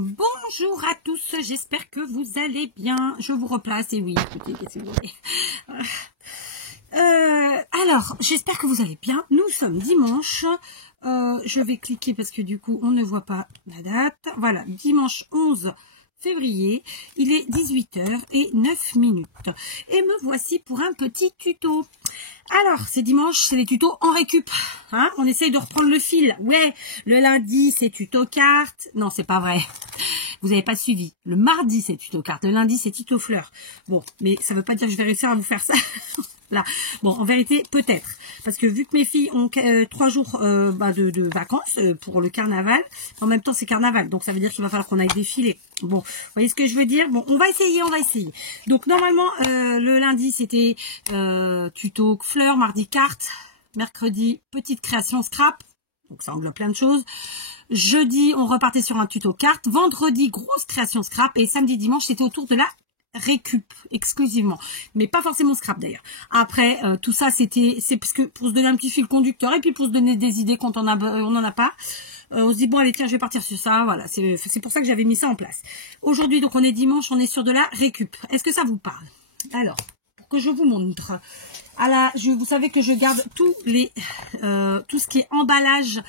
Bonjour à tous, j'espère que vous allez bien. Je vous replace, et oui, écoutez, qu'est-ce que vous voulez. Alors, j'espère que vous allez bien. Nous sommes dimanche. Je vais cliquer parce que du coup, on ne voit pas la date. Voilà, dimanche 11 février. Il est 18h09. Et me voici pour un petit tuto. Alors, c'est dimanche, c'est les tutos en récup. Hein, on essaye de reprendre le fil. Ouais, le lundi, c'est tuto cartes. Non, c'est pas vrai. Vous n'avez pas suivi. Le mardi, c'est tuto cartes. Le lundi, c'est tuto fleurs. Bon, mais ça veut pas dire que je vais réussir à vous faire ça. Là. Bon, en vérité, peut-être. Parce que vu que mes filles ont 3 jours de vacances pour le carnaval, en même temps, c'est carnaval. Donc, ça veut dire qu'il va falloir qu'on aille défiler. Bon, vous voyez ce que je veux dire? Bon, on va essayer. Donc, normalement, le lundi, c'était tuto fleurs, mardi cartes, mercredi, petite création scrap. Donc, ça englobe plein de choses. Jeudi, on repartait sur un tuto cartes. Vendredi, grosse création scrap. Et samedi, dimanche, c'était autour de la récup exclusivement, mais pas forcément scrap d'ailleurs. Après tout ça c'est parce que pour se donner un petit fil conducteur et puis pour se donner des idées quand on en a pas, on se dit bon allez tiens je vais partir sur ça. Voilà, c'est pour ça que j'avais mis ça en place. Aujourd'hui donc on est dimanche, on est sur de la récup. Est-ce que ça vous parle? Alors pour que je vous montre, vous savez que je garde tout ce qui est emballage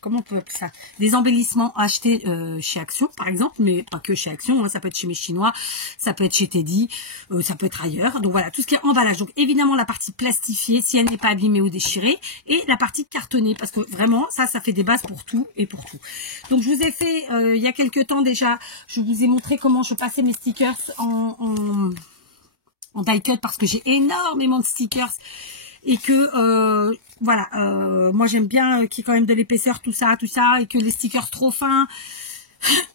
comment on peut appeler ça, des embellissements achetés chez Action par exemple, mais pas que chez Action, hein, ça peut être chez mes Chinois, ça peut être chez Teddy, ça peut être ailleurs. Donc voilà, tout ce qui est emballage. Donc évidemment la partie plastifiée si elle n'est pas abîmée ou déchirée, et la partie cartonnée parce que vraiment ça fait des bases pour tout et pour tout. Donc je vous ai fait il y a quelques temps déjà, je vous ai montré comment je passais mes stickers en die cut parce que j'ai énormément de stickers. Et que voilà, moi j'aime bien qu'il y ait quand même de l'épaisseur, tout ça, et que les stickers trop fins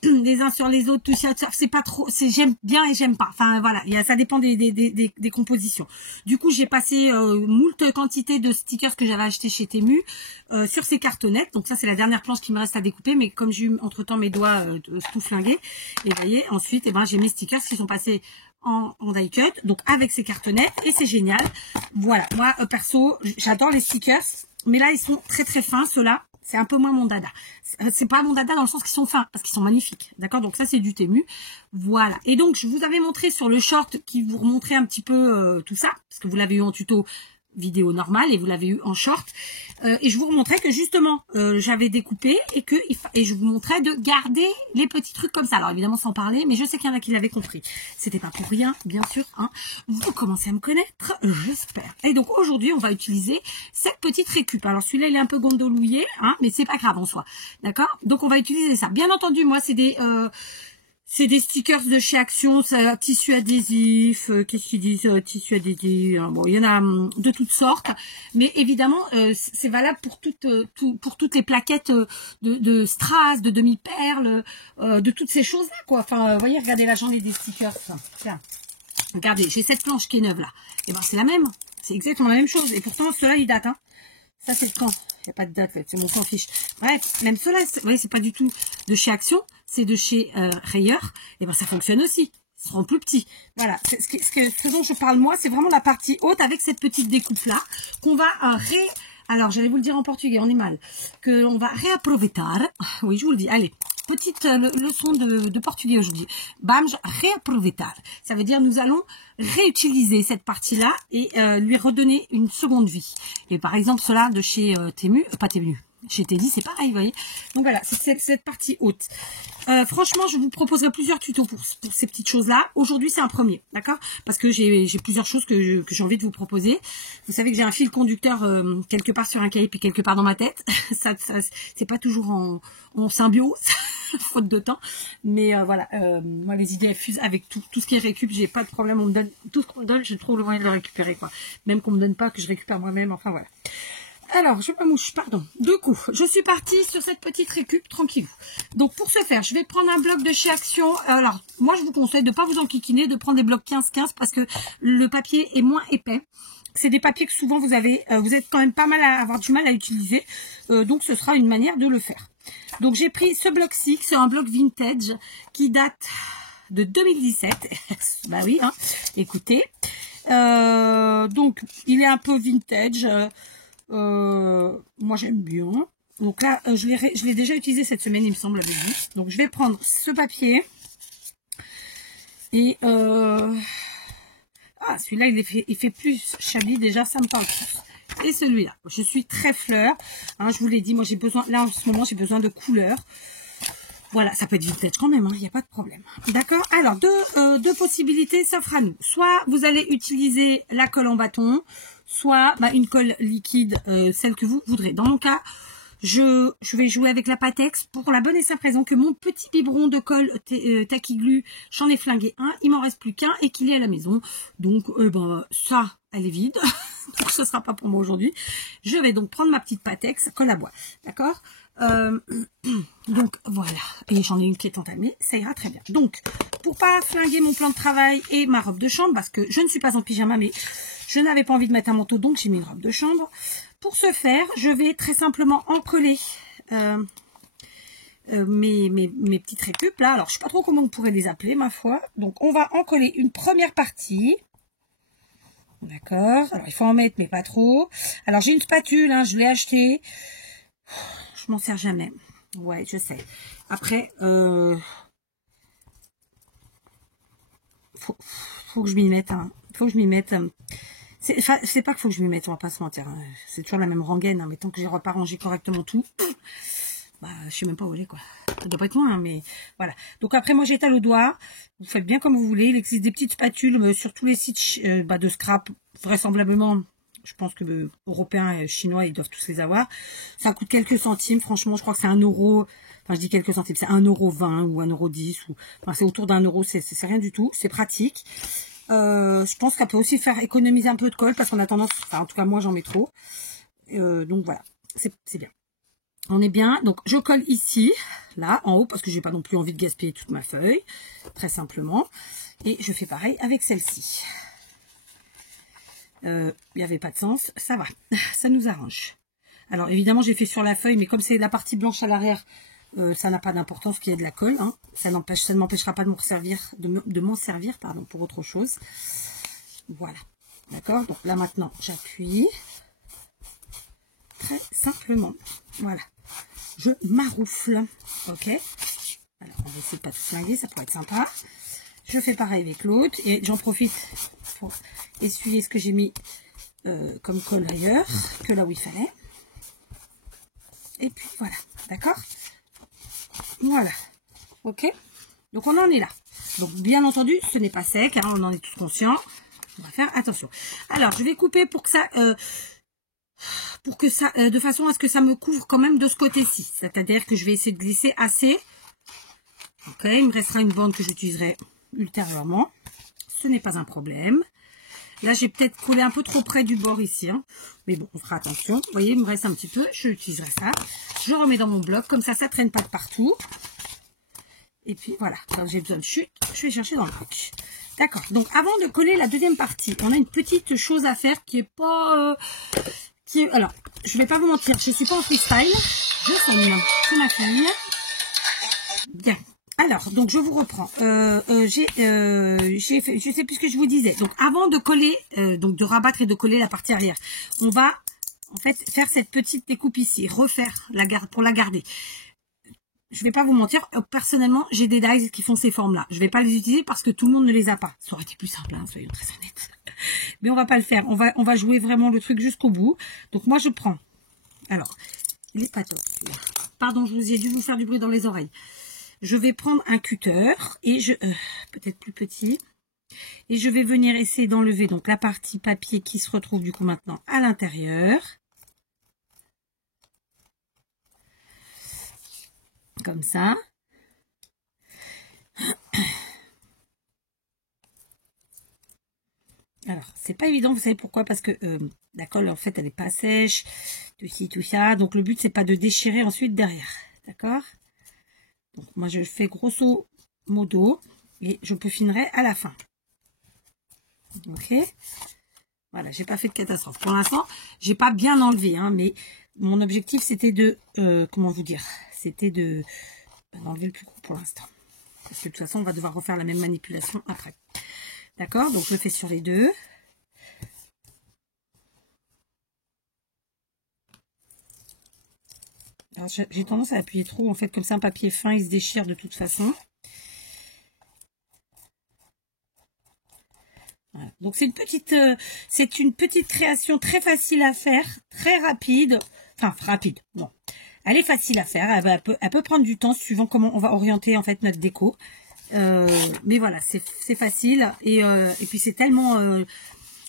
les uns sur les autres, tout ça, c'est pas trop, j'aime bien et j'aime pas. Enfin voilà, ça dépend des compositions. Du coup, j'ai passé moult quantité de stickers que j'avais acheté chez Temu sur ces cartonnettes. Donc ça, c'est la dernière planche qui me reste à découper, mais comme j'ai eu entre-temps mes doigts tout flingués, et vous voyez, ensuite, j'ai mes stickers qui sont passés en die cut, donc avec ces cartonnettes, et c'est génial. Voilà, moi perso, j'adore les stickers, mais là ils sont très très fins, ceux-là. C'est un peu moins mon dada. C'est pas mon dada dans le sens qu'ils sont fins, parce qu'ils sont magnifiques. D'accord? Donc ça, c'est du Temu. Voilà. Et donc, je vous avais montré sur le short qui vous remontrait un petit peu tout ça, parce que vous l'avez eu en tuto vidéo normale et vous l'avez eu en short. Et je vous remontrais que justement, j'avais découpé et je vous montrais de garder les petits trucs comme ça. Alors évidemment, sans parler, mais je sais qu'il y en a qui l'avaient compris. C'était pas pour rien, bien sûr. Hein. Vous commencez à me connaître, j'espère. Et donc aujourd'hui, on va utiliser cette petite récup. Alors celui-là, il est un peu gondolouillé, hein, mais c'est pas grave en soi. D'accord? Donc on va utiliser ça. Bien entendu, moi, c'est des stickers de chez Action, ça, tissu adhésif, qu'est-ce qu'ils disent, tissu adhésif, hein, bon, il y en a de toutes sortes, mais évidemment, c'est valable pour toutes les plaquettes de strass, de demi-perles, de toutes ces choses-là, quoi. Enfin, vous voyez, regardez là, j'en ai des stickers, tiens, regardez, j'ai cette planche qui est neuve, là, et ben c'est la même, c'est exactement la même chose, et pourtant, ceux-là, ils datent, hein. Ça, c'est le camp. Il n'y a pas de date, en fait. C'est mon s'en fiche. Bref, même ceux-là, vous voyez, c'est pas du tout de chez Action, c'est de chez Rayer. Et ben, ça fonctionne aussi. Ils seront plus petits. Voilà. Ce dont je parle, moi, c'est vraiment la partie haute avec cette petite découpe-là qu'on va Alors, j'allais vous le dire en portugais, on est mal. On va reaproveitar. Oui, je vous le dis. Allez. Petite leçon de portugais aujourd'hui. Vamos reaproveitar. Ça veut dire nous allons réutiliser cette partie-là et lui redonner une seconde vie. Et par exemple, cela de chez Temu, pas Temu, chez Teddy, c'est pareil, vous voyez. Donc voilà, c'est cette partie haute. Franchement, je vous proposerai plusieurs tutos pour ces petites choses-là. Aujourd'hui, c'est un premier, d'accord? Parce que j'ai plusieurs choses que j'ai envie de vous proposer. Vous savez que j'ai un fil conducteur quelque part sur un cahier puis quelque part dans ma tête. ça c'est pas toujours en symbiose, faute de temps. Mais voilà, moi les idées elles fusent avec tout ce qui est récup. J'ai pas de problème, on me donne tout ce qu'on me donne, je trouve le moyen de le récupérer, quoi. Même qu'on me donne pas, que je récupère moi-même. Enfin voilà. Alors, je me mouche, pardon. Du coup, je suis partie sur cette petite récup, tranquille. Donc, pour ce faire, je vais prendre un bloc de chez Action. Alors, moi, je vous conseille de ne pas vous enquiquiner, de prendre des blocs 15-15 parce que le papier est moins épais. C'est des papiers que souvent vous êtes quand même pas mal à avoir du mal à utiliser. Donc, ce sera une manière de le faire. Donc, j'ai pris ce bloc-ci, c'est un bloc vintage qui date de 2017. Bah oui, hein. Écoutez. Donc, il est un peu vintage. Moi j'aime bien. Donc là, je l'ai déjà utilisé cette semaine, il me semble, avec vous. Donc je vais prendre ce papier. Et ah, celui-là, il fait plus chablis, déjà, ça me parle plus. Et celui-là, je suis très fleur. Hein, je vous l'ai dit, moi j'ai besoin, là en ce moment, j'ai besoin de couleurs. Voilà, ça peut être vintage quand même, il n'y a pas de problème. D'accord. Alors, deux possibilités s'offrent à nous. Soit vous allez utiliser la colle en bâton, soit une colle liquide, celle que vous voudrez. Dans mon cas, je vais jouer avec la Patex pour la bonne et simple raison que mon petit biberon de colle Tacky Glue, j'en ai flingué un, il m'en reste plus qu'un et qu'il est à la maison. Donc, ça, elle est vide. Donc, ce sera pas pour moi aujourd'hui. Je vais donc prendre ma petite Patex colle à bois. D'accord. Donc voilà, et j'en ai une qui est entamée, ça ira très bien. Donc pour pas flinguer mon plan de travail et ma robe de chambre, parce que je ne suis pas en pyjama, mais je n'avais pas envie de mettre un manteau, donc j'ai mis une robe de chambre. Pour ce faire, je vais très simplement encoller mes petites récup là. Alors je sais pas trop comment on pourrait les appeler, ma foi. Donc on va encoller une première partie. D'accord, alors il faut en mettre mais pas trop. Alors j'ai une spatule, hein, je l'ai achetée. Je m'en sers jamais. Ouais, je sais. Après, faut que je m'y mette. Hein. Faut que je m'y mette. C'est pas qu'il faut que je m'y mette, on va pas se mentir. Hein. C'est toujours la même rengaine, hein, mais tant que j'ai pas rangé correctement tout, je sais même pas où elle est, quoi. Ça doit pas être loin, hein, mais voilà. Donc après, moi, j'étale au doigt. Vous faites bien comme vous voulez. Il existe des petites spatules sur tous les sites de scrap, vraisemblablement. Je pense que européens et chinois, ils doivent tous les avoir. Ça coûte quelques centimes. Franchement, je crois que c'est 1 euro. Enfin, je dis quelques centimes. C'est 1,20 € ou 1,10 €. Enfin, c'est autour d'1 €. C'est rien du tout. C'est pratique. Je pense qu'elle peut aussi faire économiser un peu de colle parce qu'on a tendance... Enfin, en tout cas, moi, j'en mets trop. Donc, voilà. C'est bien. On est bien. Donc, je colle ici, là, en haut, parce que j'ai pas non plus envie de gaspiller toute ma feuille. Très simplement. Et je fais pareil avec celle-ci. Il n'y avait pas de sens, ça va, ça nous arrange. Alors évidemment j'ai fait sur la feuille, mais comme c'est la partie blanche à l'arrière, ça n'a pas d'importance qu'il y ait de la colle. Hein. Ça ne m'empêchera pas de m'en servir, pardon, pour autre chose. Voilà, d'accord. Donc là maintenant j'appuie très simplement. Voilà, je maroufle, ok. Alors on va essayer de pas tout flinguer, ça pourrait être sympa. Je fais pareil avec l'autre et j'en profite pour essuyer ce que j'ai mis comme colle ailleurs que là où il fallait. Et puis voilà, d'accord. Voilà, ok. Donc on en est là. Donc bien entendu, ce n'est pas sec, hein, on en est tous conscients. On va faire attention. Alors je vais couper pour que ça, de façon à ce que ça me couvre quand même de ce côté-ci. C'est-à-dire que je vais essayer de glisser assez. Ok, il me restera une bande que j'utiliserai ultérieurement. Ce n'est pas un problème. Là, j'ai peut-être collé un peu trop près du bord ici. Hein. Mais bon, on fera attention. Vous voyez, il me reste un petit peu. Je utiliserai ça. Je remets dans mon bloc. Comme ça, ça ne traîne pas de partout. Et puis, voilà. Quand j'ai besoin de chute, je vais chercher dans le bloc. D'accord. Donc, avant de coller la deuxième partie, on a une petite chose à faire qui est pas... Alors, je vais pas vous mentir. Je ne suis pas en freestyle. Je sonne. C'est ma fille. Bien. Alors, donc je vous reprends. Je sais plus ce que je vous disais. Donc, avant de coller, donc de rabattre et de coller la partie arrière, on va en fait faire cette petite découpe ici, refaire la garde pour la garder. Je vais pas vous mentir, personnellement, j'ai des dies qui font ces formes-là. Je vais pas les utiliser parce que tout le monde ne les a pas. Ça aurait été plus simple, hein, soyons très honnêtes. Mais on va pas le faire. On va jouer vraiment le truc jusqu'au bout. Donc moi, je prends. Alors, les patots. Pardon, je vous ai dû vous faire du bruit dans les oreilles. Je vais prendre un cutter et peut-être plus petit, et je vais venir essayer d'enlever donc la partie papier qui se retrouve du coup maintenant à l'intérieur, comme ça. Alors c'est pas évident, vous savez pourquoi? Parce que la colle en fait elle n'est pas sèche, tout ci tout ça, donc le but c'est pas de déchirer ensuite derrière, d'accord? Donc moi je fais grosso modo et je peaufinerai à la fin. Ok, voilà, j'ai pas fait de catastrophe. Pour l'instant, j'ai pas bien enlevé, hein, mais mon objectif c'était de, comment vous dire, c'était de d'enlever le plus gros pour l'instant. Parce que de toute façon, on va devoir refaire la même manipulation après. D'accord, donc je fais sur les deux. J'ai tendance à appuyer trop. En fait, comme ça, un papier fin, il se déchire de toute façon. Voilà. Donc, c'est une petite création très facile à faire, très rapide. Enfin, rapide, non. Elle est facile à faire. Elle peut prendre du temps suivant comment on va orienter, en fait, notre déco. Mais voilà, c'est facile. Et puis, c'est tellement...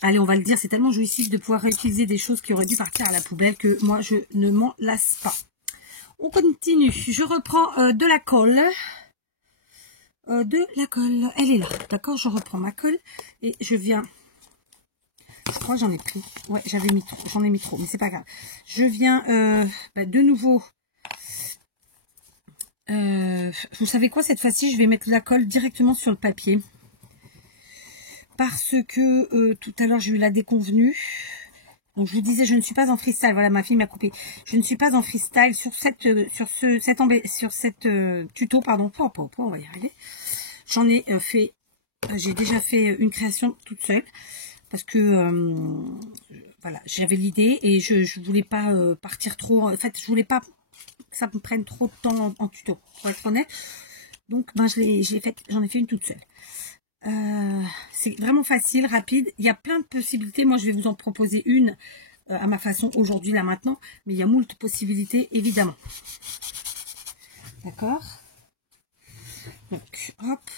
allez, on va le dire, c'est tellement jouissif de pouvoir réutiliser des choses qui auraient dû partir à la poubelle que moi, je ne m'en lasse pas. On continue. Je reprends de la colle. Elle est là. D'accord, je reprends ma colle et je viens... Je crois que j'en ai pris. Ouais, j'en ai mis trop, mais c'est pas grave. Je viens de nouveau... vous savez quoi, cette fois-ci, je vais mettre la colle directement sur le papier. Parce que tout à l'heure, j'ai eu la déconvenue. Donc, je vous disais, je ne suis pas en freestyle. Voilà, ma fille m'a coupé. Je ne suis pas en freestyle sur cette tuto, pardon. On va y arriver. J'en ai j'ai déjà fait une création toute seule. Parce que, voilà, j'avais l'idée et je voulais pas partir trop. En fait, je voulais pas que ça me prenne trop de temps en tuto, pour être honnête. Donc, ben, j'en ai fait une toute seule. C'est vraiment facile, rapide. Il y a plein de possibilités. Moi, je vais vous en proposer une à ma façon aujourd'hui, là, maintenant. Mais il y a moult possibilités, évidemment. D'accord? Donc, hop.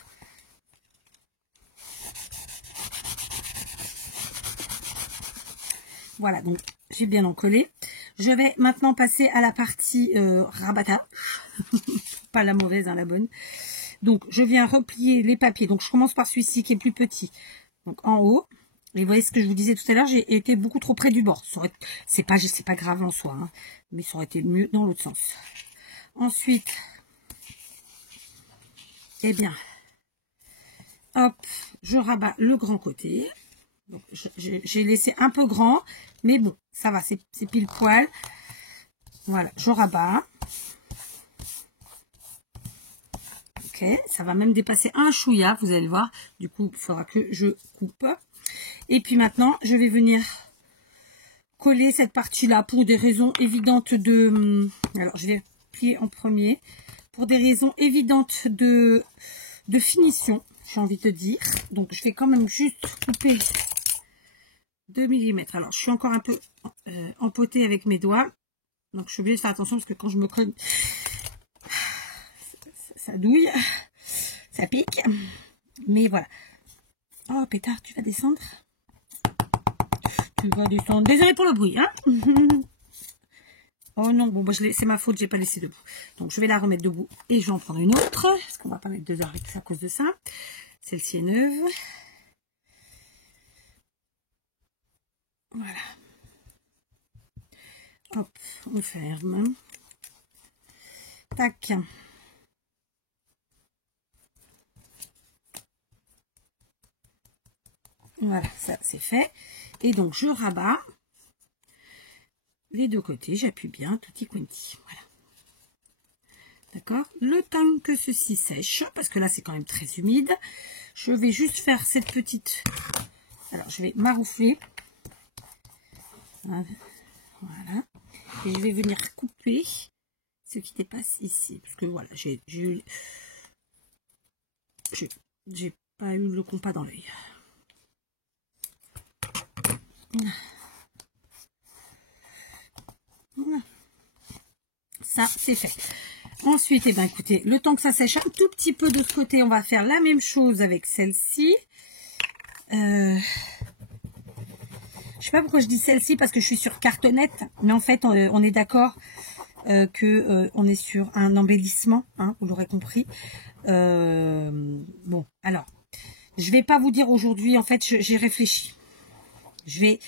Voilà, donc, j'ai bien encollé. Je vais maintenant passer à la partie rabattage. Pas la mauvaise, hein, la bonne. Donc, je viens replier les papiers. Donc, je commence par celui-ci qui est plus petit. Donc, en haut. Et vous voyez ce que je vous disais tout à l'heure, j'ai été beaucoup trop près du bord. C'est pas grave en soi, hein, mais ça aurait été mieux dans l'autre sens. Ensuite, eh bien, hop, je rabats le grand côté. Donc, j'ai laissé un peu grand, mais bon, ça va, c'est pile poil. Voilà, je rabats. Ok, ça va même dépasser un chouïa, vous allez le voir. Du coup, il faudra que je coupe. Et puis maintenant, je vais venir coller cette partie-là pour des raisons évidentes de... Alors, je vais plier en premier. Pour des raisons évidentes de finition, j'ai envie de dire. Donc, je vais quand même juste couper 2 mm. Alors, je suis encore un peu empotée avec mes doigts. Donc, je suis obligée de faire attention parce que quand je me colle... Ça douille, ça pique, mais voilà. Oh pétard, tu vas descendre. Tu vas descendre. Désolée pour le bruit, hein. Oh non, bon, bah, c'est ma faute, j'ai pas laissé debout. Donc je vais la remettre debout et je vais en prendre une autre, parce qu'on va pas mettre 2 heures avec ça à cause de ça. Celle-ci est neuve. Voilà. Hop, on ferme. Tac. Voilà, ça c'est fait. Et donc je rabats les deux côtés, j'appuie bien, tutti quanti. Voilà. D'accord. Le temps que ceci sèche, parce que là c'est quand même très humide, je vais juste faire cette petite... Alors je vais maroufler. Voilà. Et je vais venir couper ce qui dépasse ici. Parce que voilà, j'ai pas eu le compas dans l'œil. Voilà. Ça, c'est fait. Ensuite, eh ben, écoutez, le temps que ça sèche un tout petit peu de ce côté, on va faire la même chose avec celle-ci. Je sais pas pourquoi je dis celle-ci, parce que je suis sur cartonnette. Mais en fait, on est d'accord que on est sur un embellissement, hein, vous l'aurez compris. Bon, alors, je vais pas vous dire aujourd'hui, en fait, j'ai réfléchi. Je vais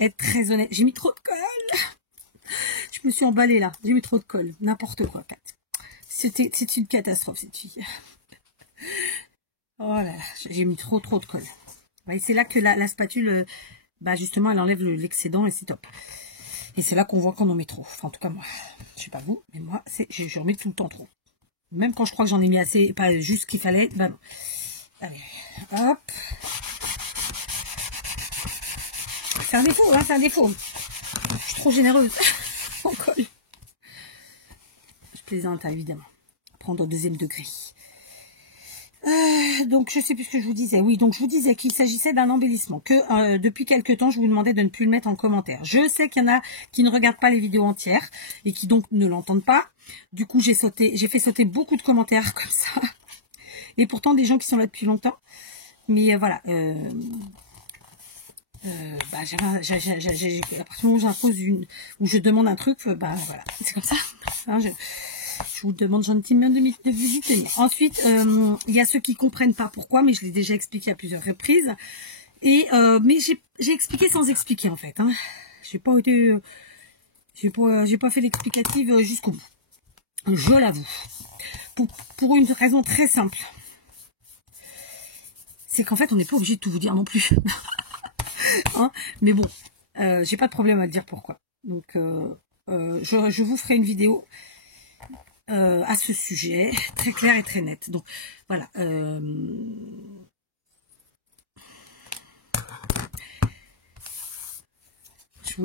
être très honnête. J'ai mis trop de colle. Je me suis emballée là. J'ai mis trop de colle. N'importe quoi, Kat. C'est une catastrophe, cette fille. Oh là là. J'ai mis trop de colle. Et c'est là que la spatule, bah justement, elle enlève l'excédent et c'est top. Et c'est là qu'on voit qu'on en met trop. Enfin, en tout cas, moi, je sais pas vous, mais moi, je remets tout le temps trop. Même quand je crois que j'en ai mis assez, pas juste ce qu'il fallait, bah non. Allez, hop. C'est un défaut, hein, c'est un défaut. Je suis trop généreuse. On colle. plaisante, hein, évidemment. Prendre au deuxième degré. Donc, je sais plus ce que je vous disais. Oui, donc je vous disais qu'il s'agissait d'un embellissement. Que depuis quelques temps, je vous demandais de ne plus le mettre en commentaire. Je sais qu'il y en a qui ne regardent pas les vidéos entières et qui donc ne l'entendent pas. Du coup, j'ai fait sauter beaucoup de commentaires comme ça. Et pourtant, des gens qui sont là depuis longtemps. Mais voilà. À partir du moment où j'impose où je demande un truc, voilà, c'est comme ça. Hein, je vous demande gentiment de vous y tenir. Ensuite, il y a ceux qui comprennent pas pourquoi, mais je l'ai déjà expliqué à plusieurs reprises. Et mais j'ai expliqué sans expliquer en fait. Hein. J'ai pas fait l'explicative jusqu'au bout. Je l'avoue. Pour une raison très simple. C'est qu'en fait, on n'est pas obligé de tout vous dire non plus. Hein, mais bon, j'ai pas de problème à dire pourquoi. Donc, je vous ferai une vidéo à ce sujet, très clair et très net. Donc, voilà.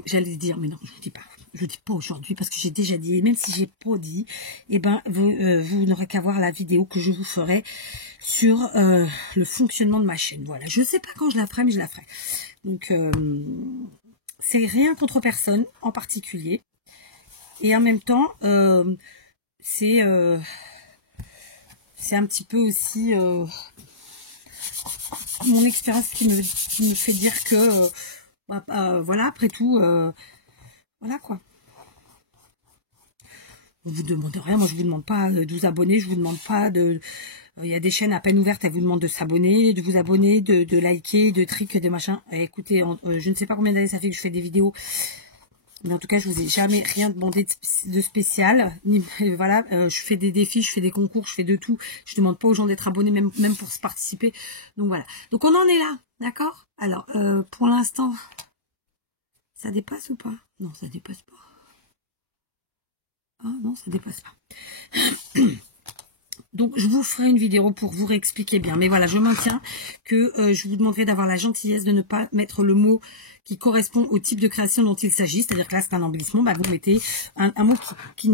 J'allais dire, mais non, je ne dis pas. Je ne dis pas aujourd'hui parce que j'ai déjà dit. Et même si j'ai pas dit, eh ben, vous n'aurez qu'à voir la vidéo que je vous ferai sur le fonctionnement de ma chaîne. Voilà. Je ne sais pas quand je la ferai, mais je la ferai. Donc, c'est rien contre personne en particulier. Et en même temps, c'est un petit peu aussi mon expérience qui me fait dire que, voilà, après tout, voilà quoi. On vous demande rien, moi je vous demande pas de vous abonner, je vous demande pas de... Il y a des chaînes à peine ouvertes, elles vous demandent de s'abonner, de vous abonner, de liker, de trick, de machin. Écoutez, je ne sais pas combien d'années ça fait que je fais des vidéos, mais en tout cas, je vous ai jamais rien demandé de spécial. Voilà, je fais des défis, je fais des concours, je fais de tout. Je demande pas aux gens d'être abonnés, même pour se participer. Donc voilà. Donc on en est là, d'accord? Alors, pour l'instant, ça dépasse ou pas? Non, ça dépasse pas. Ah non, ça dépasse pas. Donc, je vous ferai une vidéo pour vous réexpliquer bien. Mais voilà, je maintiens que je vous demanderai d'avoir la gentillesse de ne pas mettre le mot qui correspond au type de création dont il s'agit. C'est-à-dire que là, c'est un embellissement. Bah, vous mettez un mot qui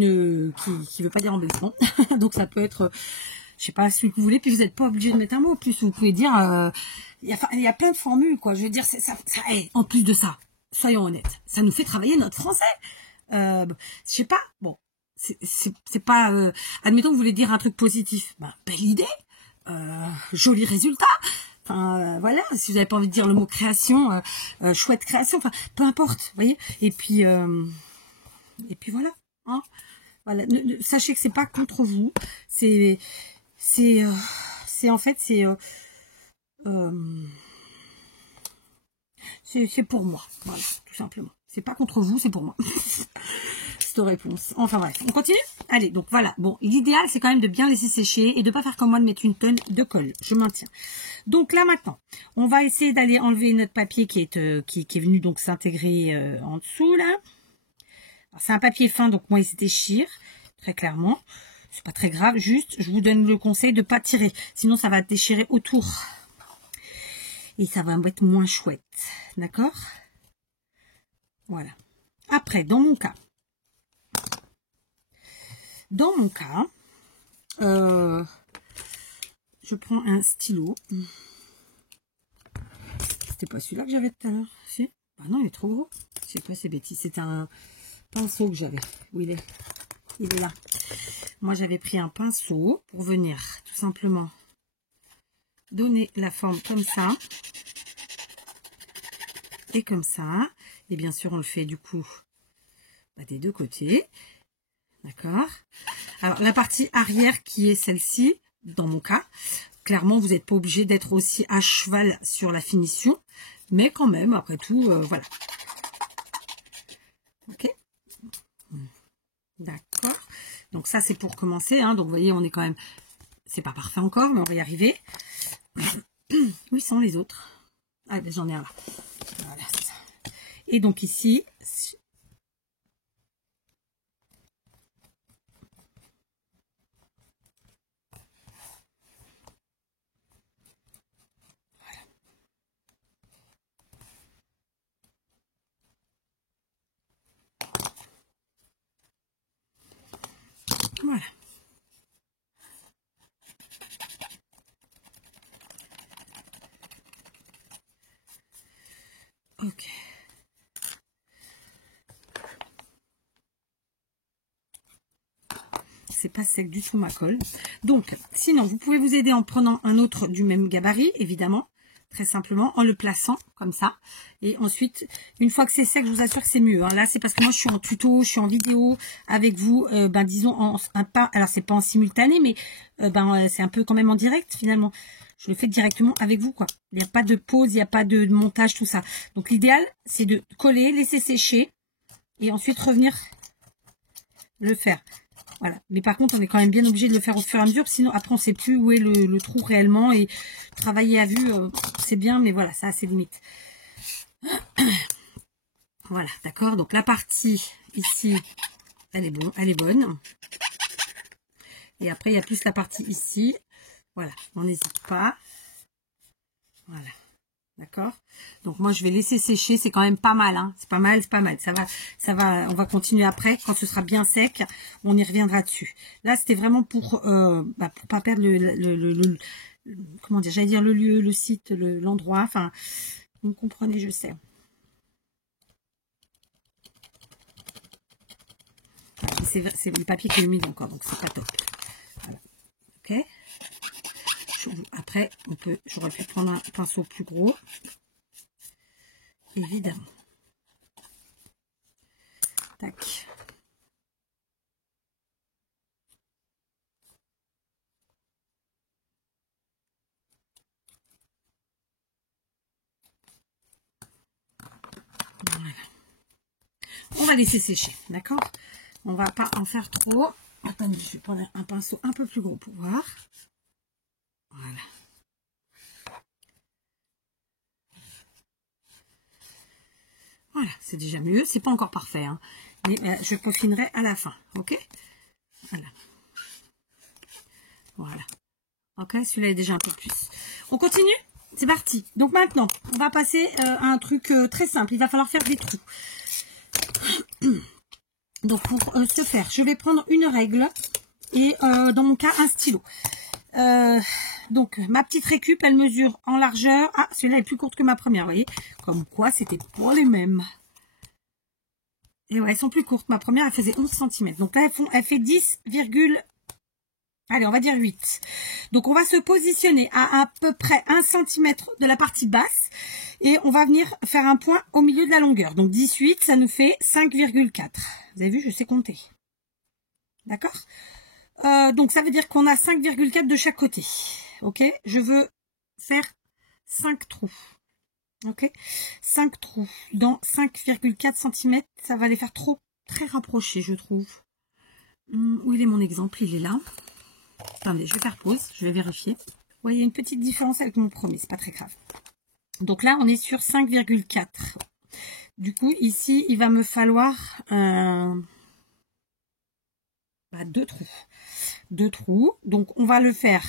veut pas dire embellissement. Donc, ça peut être, je sais pas, celui que vous voulez. Puis, vous n'êtes pas obligé de mettre un mot. En plus, vous pouvez dire, il y a plein de formules, quoi. Je veux dire, en plus de ça, soyons honnêtes, ça nous fait travailler notre français. Je sais pas, bon. C'est pas admettons que vous voulez dire un truc positif, belle idée, joli résultat, enfin voilà, si vous n'avez pas envie de dire le mot création, chouette création, enfin peu importe, vous voyez, et puis voilà, hein, voilà. Sachez que c'est pas contre vous, c'est en fait c'est pour moi, voilà, tout simplement. C'est pas contre vous, c'est pour moi. Cette réponse. Enfin bref, on continue. Allez, donc voilà. Bon, l'idéal, c'est quand même de bien laisser sécher et de pas faire comme moi, de mettre une tonne de colle. Je maintiens. Donc là, maintenant, on va essayer d'aller enlever notre papier qui est venu donc s'intégrer en dessous, là. C'est un papier fin, donc moi, il se déchire, très clairement. C'est pas très grave, juste, je vous donne le conseil de pas tirer. Sinon, ça va déchirer autour. Et ça va être moins chouette. D'accord ? Voilà. Après, dans mon cas, je prends un stylo. C'était pas celui-là que j'avais tout à l'heure. Si? Ah non, il est trop gros. Je sais pas, c'est bêtise. C'est un pinceau que j'avais. Où il est? Il est là. Moi, j'avais pris un pinceau pour venir tout simplement donner la forme comme ça. Et comme ça. Et bien sûr, on le fait du coup des deux côtés. D'accord? Alors, la partie arrière qui est celle-ci, dans mon cas, clairement, vous n'êtes pas obligé d'être aussi à cheval sur la finition. Mais quand même, après tout, voilà. Ok? D'accord. Donc ça, c'est pour commencer. Hein. Donc, vous voyez, on est quand même... C'est pas parfait encore, mais on va y arriver. Où sont les autres? Ah, ben, j'en ai un là. Voilà, c'est ça. Et donc ici... Voilà. Ok. C'est pas sec du tout ma colle. Donc, sinon, vous pouvez vous aider en prenant un autre du même gabarit, évidemment, très simplement, en le plaçant comme ça. Et ensuite, une fois que c'est sec, je vous assure que c'est mieux. Hein. Là, c'est parce que moi, je suis en tuto, je suis en vidéo avec vous, disons, alors c'est pas en simultané, mais c'est un peu quand même en direct, finalement. Je le fais directement avec vous, quoi. Il n'y a pas de pause, il n'y a pas de montage, tout ça. Donc, l'idéal, c'est de coller, laisser sécher, et ensuite revenir le faire. Voilà. Mais par contre, on est quand même bien obligé de le faire au fur et à mesure, sinon après on ne sait plus où est le trou réellement, et travailler à vue, c'est bien, mais voilà, ça a ses limites. Voilà, d'accord. Donc la partie ici, elle est bonne. Et après, il y a plus la partie ici. Voilà, on n'hésite pas. Voilà. D'accord. Donc moi je vais laisser sécher, c'est quand même pas mal, hein. C'est pas mal, c'est pas mal. Ça va, on va continuer après, quand ce sera bien sec, on y reviendra dessus. Là c'était vraiment pour pas perdre comment dire, j'allais dire le lieu, le site, l'endroit, enfin, vous me comprenez, je sais. C'est le papier qui est humide encore, donc c'est pas top. Voilà. Ok. Après, j'aurais pu prendre un pinceau plus gros, évidemment. Tac. Voilà. On va laisser sécher, d'accord? On va pas en faire trop. Attendez, je vais prendre un pinceau un peu plus gros pour voir. Voilà. Voilà, c'est déjà mieux. C'est pas encore parfait, hein, mais je peaufinerai à la fin, ok? Voilà. Voilà. Ok, celui-là est déjà un peu plus. On continue? C'est parti. Donc maintenant, on va passer à un truc très simple. Il va falloir faire des trous. Donc pour ce faire, je vais prendre une règle et dans mon cas un stylo. Donc ma petite récup, elle mesure en largeur. Ah, celui-là est plus courte que ma première, vous voyez. Comme quoi, c'était pas les mêmes. Et ouais, elles sont plus courtes. Ma première, elle faisait 11 cm. Donc là, elle fait 10, allez, on va dire 8. Donc on va se positionner à peu près 1 cm de la partie basse. Et on va venir faire un point au milieu de la longueur. Donc 18, ça nous fait 5,4. Vous avez vu, je sais compter. D'accord? Donc ça veut dire qu'on a 5,4 de chaque côté. Ok? Je veux faire 5 trous. Ok? 5 trous dans 5,4 cm. Ça va les faire trop, très rapprochés, je trouve. Où il est mon exemple? Il est là. Attendez, je vais faire pause. Je vais vérifier. Vous voyez une petite différence avec mon premier. C'est pas très grave. Donc là, on est sur 5,4. Du coup, ici, il va me falloir 2 trous. 2 trous. Donc, on va le faire.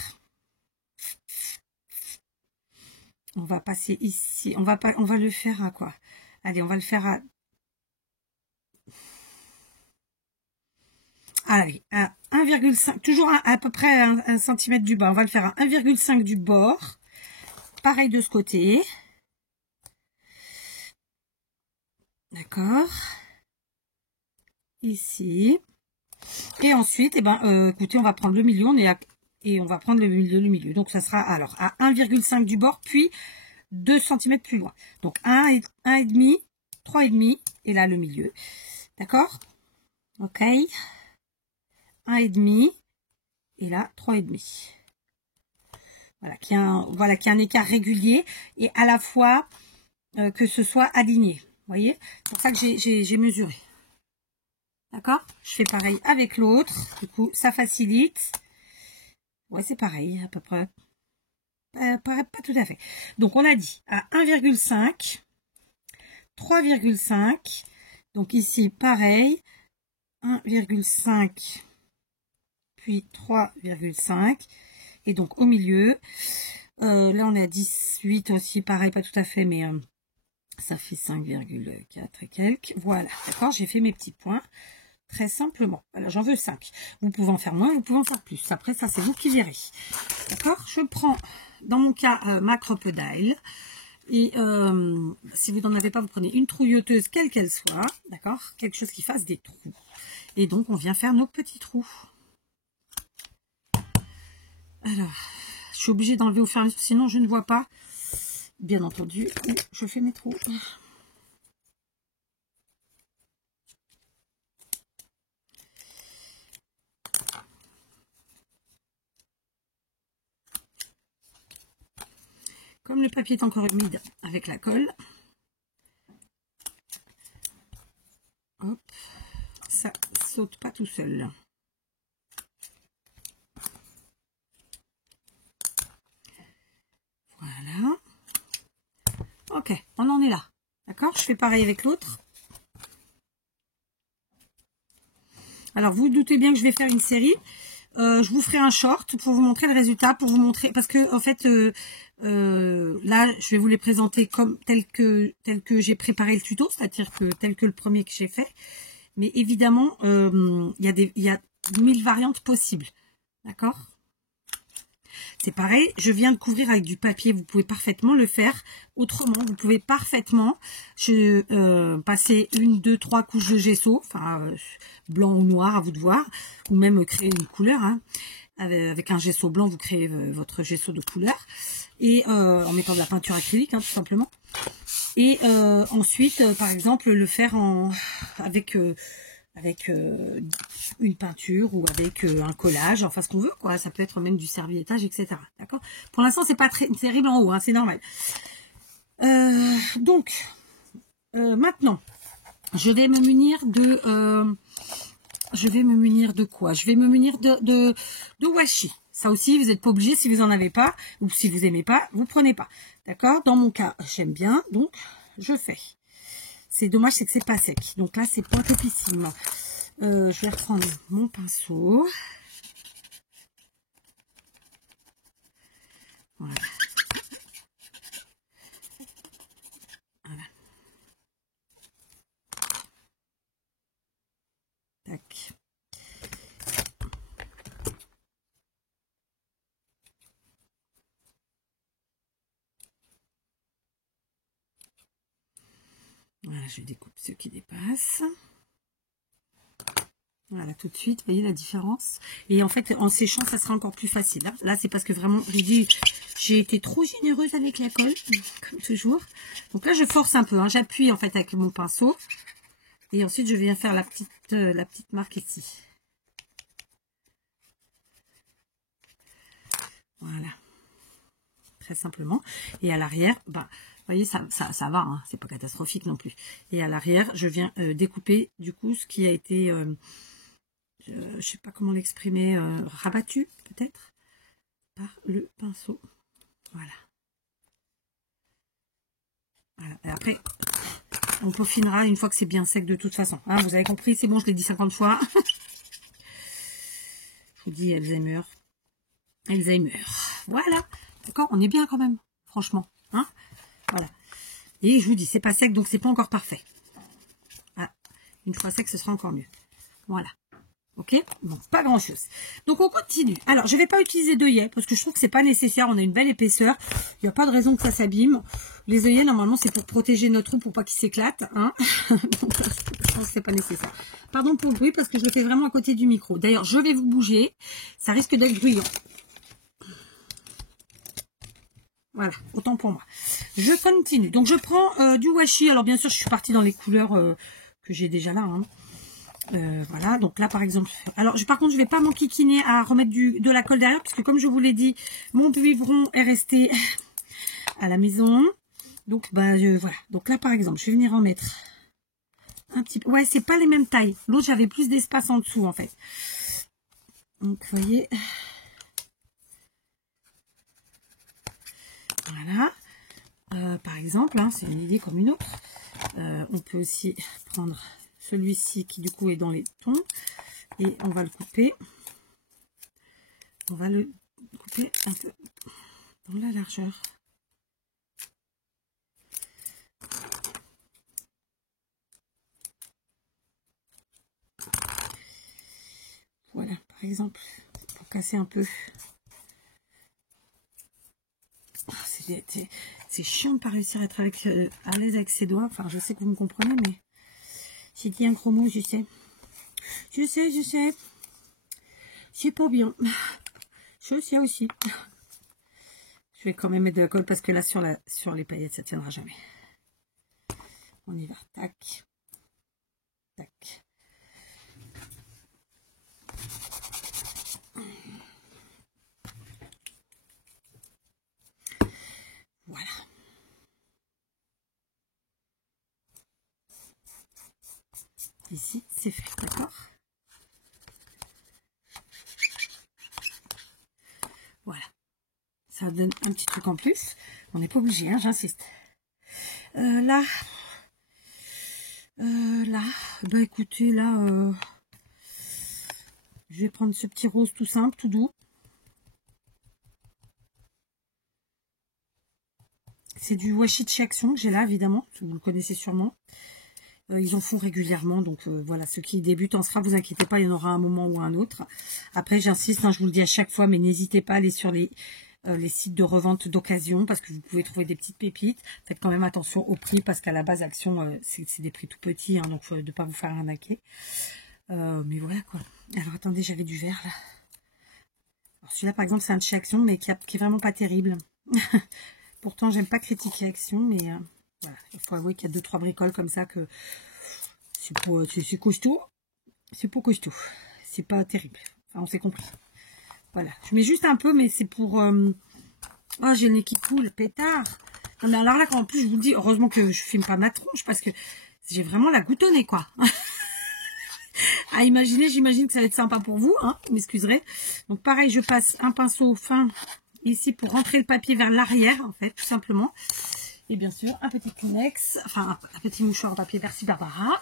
On va passer ici. On va le faire à quoi? Allez, on va le faire à... Allez, à 1,5. Toujours à peu près 1 cm du bas. On va le faire à 1,5 du bord. Pareil de ce côté. D'accord. Ici. Et ensuite, écoutez, on va prendre le milieu, et on va prendre le milieu. Donc, ça sera alors à 1,5 du bord, puis 2 cm plus loin. Donc, 1,5, 3,5, et là, le milieu. D'accord? Ok. 1,5, et là, 3,5. Voilà, qu'il y a un écart régulier, et à la fois que ce soit aligné. Vous voyez? C'est pour ça que j'ai mesuré. D'accord? Je fais pareil avec l'autre. Du coup, ça facilite. Ouais, c'est pareil, à peu près. Pas tout à fait. Donc, on a dit à 1,5, 3,5. Donc, ici, pareil. 1,5, puis 3,5. Et donc, au milieu, là, on a 18 aussi. Pareil, pas tout à fait, mais ça fait 5,4 et quelques. Voilà, d'accord? J'ai fait mes petits points. très simplement. Voilà, j'en veux 5. Vous pouvez en faire moins, vous pouvez en faire plus. Après, ça, c'est vous qui verrez. D'accord? Je prends, dans mon cas, ma crocodile. Et si vous n'en avez pas, vous prenez une trouilleuse, quelle qu'elle soit. D'accord? Quelque chose qui fasse des trous. Et donc, on vient faire nos petits trous. Alors, je suis obligée d'enlever au fur et à mesure, sinon je ne vois pas. Bien entendu, je fais mes trous. Comme le papier est encore humide avec la colle, hop, ça saute pas tout seul. Voilà. Ok, on en est là. D'accord? Je fais pareil avec l'autre. Alors, vous doutez bien que je vais faire une série. Je vous ferai un short pour vous montrer le résultat, pour vous montrer, parce que en fait, là, je vais vous les présenter comme tel que j'ai préparé le tuto, c'est-à-dire que tel que le premier que j'ai fait. Mais évidemment, il y a 1000 variantes possibles. D'accord? C'est pareil, je viens de couvrir avec du papier, vous pouvez parfaitement le faire autrement. Vous pouvez parfaitement passer 1, 2, 3 couches de gesso, enfin blanc ou noir, à vous de voir, ou même créer une couleur. Hein. Avec un gesso blanc, vous créez votre gesso de couleur, et en mettant de la peinture acrylique, hein, tout simplement. Et ensuite, par exemple, le faire avec une peinture ou avec un collage, enfin ce qu'on veut, quoi. Ça peut être même du serviettage, etc. D'accord? Pour l'instant, c'est pas très terrible en haut, hein, c'est normal. Donc, maintenant, je vais me munir de quoi? Je vais me munir de washi. Ça aussi, vous n'êtes pas obligé, si vous en avez pas, ou si vous aimez pas, vous prenez pas. D'accord? Dans mon cas, j'aime bien, donc je fais. C'est dommage, c'est que c'est pas sec. Donc là, c'est point topissime. Je vais reprendre mon pinceau. Voilà. Voilà. Tac. Voilà, je découpe ce qui dépasse. Voilà, tout de suite, vous voyez la différence. Et en fait, en séchant, ça sera encore plus facile. Hein. Là, c'est parce que vraiment, j'ai été trop généreuse avec la colle, comme toujours. Donc là, je force un peu. Hein. J'appuie en fait avec mon pinceau. Et ensuite, je viens faire la petite marque ici. Voilà. Très simplement. Et à l'arrière, bah, vous voyez, ça va. Hein. C'est pas catastrophique non plus. Et à l'arrière, je viens découper, du coup, ce qui a été... je sais pas comment l'exprimer, rabattu peut-être par le pinceau. Voilà. Voilà. Et après, on peaufinera une fois que c'est bien sec de toute façon. Hein, vous avez compris, c'est bon, je l'ai dit 50 fois. Je vous dis Alzheimer. Alzheimer. Voilà. D'accord, on est bien quand même, franchement. Hein, voilà. Et je vous dis, c'est pas sec, donc c'est pas encore parfait. Ah, une fois sec, ce sera encore mieux. Voilà. Ok, bon, pas grand chose. Donc on continue. Alors je vais pas utiliser d'œillets parce que je trouve que c'est pas nécessaire. On a une belle épaisseur. Il n'y a pas de raison que ça s'abîme. Les œillets normalement c'est pour protéger notre trou pour pas qu'il s'éclate. Hein. Donc, je pense que c'est pas nécessaire. Pardon pour le bruit parce que je le fais vraiment à côté du micro. D'ailleurs je vais vous bouger. Ça risque d'être bruyant. Voilà, autant pour moi. Je continue. Donc je prends du washi. Alors bien sûr je suis partie dans les couleurs que j'ai déjà là. Hein. Voilà, donc là par exemple, alors par contre je vais pas m'enquiquiner à remettre de la colle derrière parce que comme je vous l'ai dit, mon biberon est resté à la maison, donc bah voilà, donc là par exemple je vais venir en mettre un petit peu, ouais c'est pas les mêmes tailles, l'autre j'avais plus d'espace en dessous en fait, donc vous voyez, voilà, par exemple, hein, c'est une idée comme une autre, on peut aussi prendre celui-ci qui du coup est dans les tons et on va le couper. On va le couper un peu dans la largeur. Voilà, par exemple, pour casser un peu. C'est chiant de ne pas réussir à être à l'aise avec ses doigts. Enfin, je sais que vous me comprenez, mais j'ai dit un gros mot, je sais. Je sais. C'est pas bien. Je sais aussi. Je vais quand même mettre de la colle parce que là, sur les paillettes, ça ne tiendra jamais. On y va. Tac. Tac. Voilà. Ici, c'est fait, d'accord? Voilà. Ça donne un petit truc en plus. On n'est pas obligé, hein, j'insiste. Là, bah écoutez, là, je vais prendre ce petit rose tout simple, tout doux. C'est du washi de chez Action que j'ai là, évidemment. Vous le connaissez sûrement. Ils en font régulièrement. Donc voilà, ceux qui débutent en sera, vous inquiétez pas, il y en aura un moment ou un autre. Après, j'insiste, hein, je vous le dis à chaque fois, mais n'hésitez pas à aller sur les sites de revente d'occasion parce que vous pouvez trouver des petites pépites. Faites quand même attention au prix parce qu'à la base, Action, c'est des prix tout petits. Hein, donc, il faut ne pas vous faire arnaquer. Mais voilà quoi. Alors, attendez, j'avais du vert là. Celui-là, par exemple, c'est un de chez Action, mais qui est vraiment pas terrible. Pourtant, j'aime pas critiquer Action, mais voilà, il faut avouer qu'il y a 2-3 bricoles comme ça que c'est costaud. C'est pas costaud. C'est pas terrible. Enfin, on s'est compris. Voilà. Je mets juste un peu, mais c'est pour... Oh, j'ai le nez qui coule, pétard. Mais alors là, en plus, je vous le dis, heureusement que je filme pas ma tronche, parce que j'ai vraiment la goutte au nez, quoi. À imaginer, j'imagine que ça va être sympa pour vous, hein, vous m'excuserez. Donc pareil, je passe un pinceau fin ici pour rentrer le papier vers l'arrière, en fait, tout simplement. Et bien sûr, un petit Kleenex, enfin un petit mouchoir en papier Merci Barbara.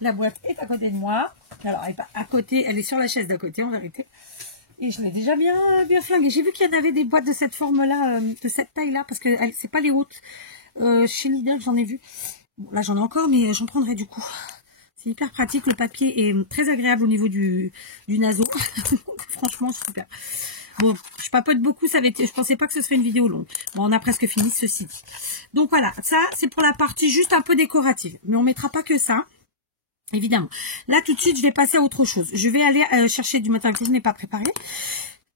La boîte est à côté de moi. Alors, elle est pas à côté, elle est sur la chaise d'à côté, en vérité. Et je l'ai déjà bien flinguée. J'ai vu qu'il y en avait des boîtes de cette forme-là, de cette taille-là, parce que c'est pas les hautes. Chez Lidl, j'en ai vu. Bon, là, j'en ai encore, mais j'en prendrai du coup. C'est hyper pratique, le papier est très agréable au niveau du naseau. Franchement, c'est super. Bon, je papote beaucoup, je pensais pas que ce serait une vidéo longue. Bon, on a presque fini, ceci dit. Donc voilà, ça, c'est pour la partie juste un peu décorative. Mais on mettra pas que ça, évidemment. Là, tout de suite, je vais passer à autre chose. Je vais aller chercher du matériel que je n'ai pas préparé.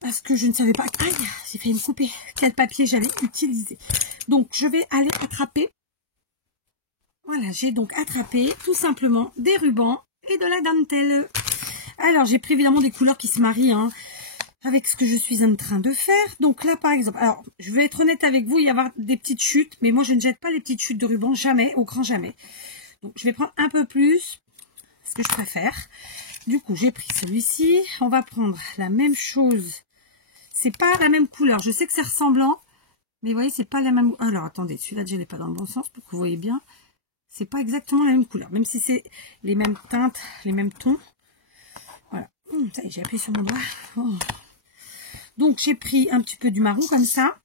Parce que je ne savais pas, aïe, j'ai failli me couper, quel papier j'allais utiliser. Donc, je vais aller attraper. Voilà, j'ai donc attrapé tout simplement des rubans et de la dentelle. Alors, j'ai pris évidemment des couleurs qui se marient hein, avec ce que je suis en train de faire. Donc là, par exemple, alors, je vais être honnête avec vous, il y avoir des petites chutes, mais moi, je ne jette pas les petites chutes de ruban, jamais, au grand jamais. Donc, je vais prendre un peu plus, ce que je préfère. Du coup, j'ai pris celui-ci. On va prendre la même chose. C'est pas la même couleur. Je sais que c'est ressemblant, mais vous voyez, c'est pas la même. Alors, attendez, celui-là, je l'ai pas dans le bon sens pour que vous voyez bien. C'est pas exactement la même couleur, même si c'est les mêmes teintes, les mêmes tons. Voilà. Ça y est, j'ai appuyé sur mon doigt. Oh. Donc, j'ai pris un petit peu du marron comme ça.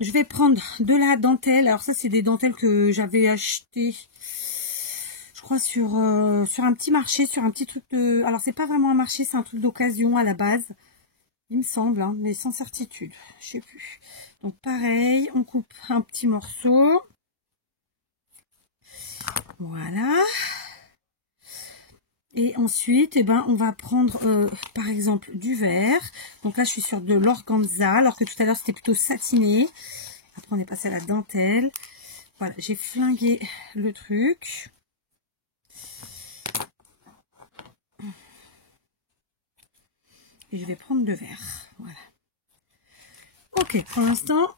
Je vais prendre de la dentelle. Alors, ça, c'est des dentelles que j'avais achetées, je crois, sur un petit marché, sur un petit truc de... Alors, c'est pas vraiment un marché, c'est un truc d'occasion à la base. Il me semble, hein, mais sans certitude. Je sais plus. Donc, pareil, on coupe un petit morceau. Voilà. Et ensuite, eh ben, on va prendre, par exemple, du vert. Donc là, je suis sur de l'organza, alors que tout à l'heure, c'était plutôt satiné. Après, on est passé à la dentelle. Voilà, j'ai flingué le truc. Et je vais prendre de vert. Voilà. Ok, pour l'instant,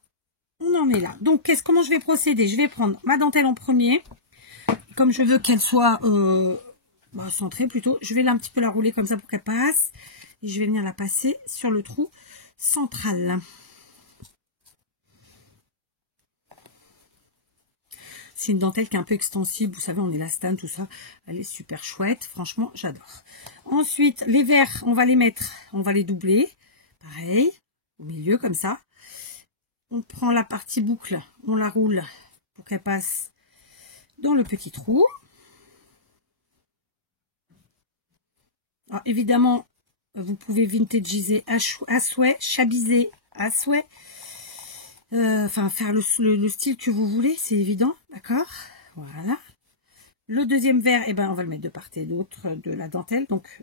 on en est là. Donc, comment je vais procéder? Je vais prendre ma dentelle en premier. Comme je veux qu'elle soit centrée plutôt, je vais un petit peu la rouler comme ça pour qu'elle passe. Et je vais venir la passer sur le trou central. C'est une dentelle qui est un peu extensible. Vous savez, on élastane, tout ça. Elle est super chouette. Franchement, j'adore. Ensuite, les verts, on va les mettre, on va les doubler. Pareil, au milieu comme ça. On prend la partie boucle, on la roule pour qu'elle passe dans le petit trou. Alors, évidemment, vous pouvez vintagiser à souhait, chabiser à souhait. Enfin, faire le style que vous voulez, c'est évident, d'accord? Voilà. Le deuxième verre, eh ben, on va le mettre de part et d'autre de la dentelle, donc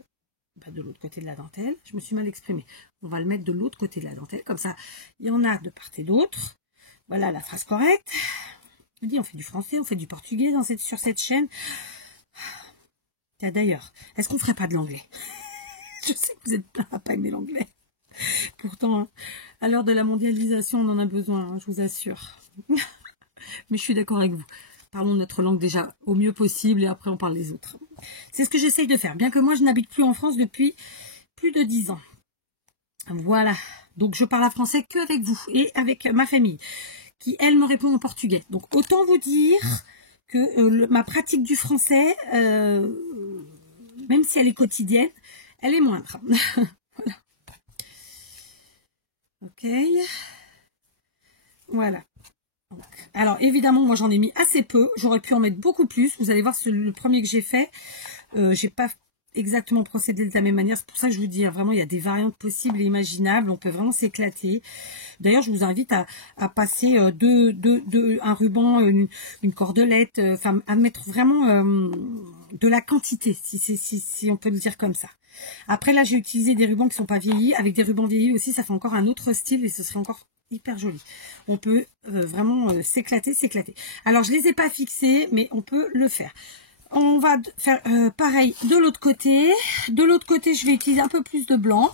de l'autre côté de la dentelle. Je me suis mal exprimée. On va le mettre de l'autre côté de la dentelle, comme ça, il y en a de part et d'autre. Voilà la phrase correcte. Je vous dis, on fait du français, on fait du portugais sur cette chaîne. D'ailleurs, est-ce qu'on ferait pas de l'anglais? Je sais que vous êtes plein à pas aimer l'anglais. Pourtant, hein, à l'heure de la mondialisation, on en a besoin, hein, je vous assure. Mais je suis d'accord avec vous. Parlons notre langue déjà au mieux possible et après on parle les autres. C'est ce que j'essaye de faire, bien que moi je n'habite plus en France depuis plus de 10 ans. Voilà, donc je parle français qu'avec vous et avec ma famille, qui elle me répond en portugais. Donc autant vous dire que ma pratique du français, même si elle est quotidienne, elle est moindre. Voilà. Ok. Voilà. Alors évidemment, moi j'en ai mis assez peu. J'aurais pu en mettre beaucoup plus. Vous allez voir, le premier que j'ai fait, j'ai pas exactement procédé de la même manière. C'est pour ça que je vous dis, vraiment, il y a des variantes possibles et imaginables. On peut vraiment s'éclater. D'ailleurs, je vous invite à passer un ruban, une cordelette, enfin à mettre vraiment de la quantité, si on peut le dire comme ça. Après là, j'ai utilisé des rubans qui sont pas vieillis. Avec des rubans vieillis aussi, ça fait encore un autre style et ce serait encore hyper joli. On peut vraiment s'éclater. Alors, je les ai pas fixés, mais on peut le faire. On va faire pareil de l'autre côté. De l'autre côté, je vais utiliser un peu plus de blanc.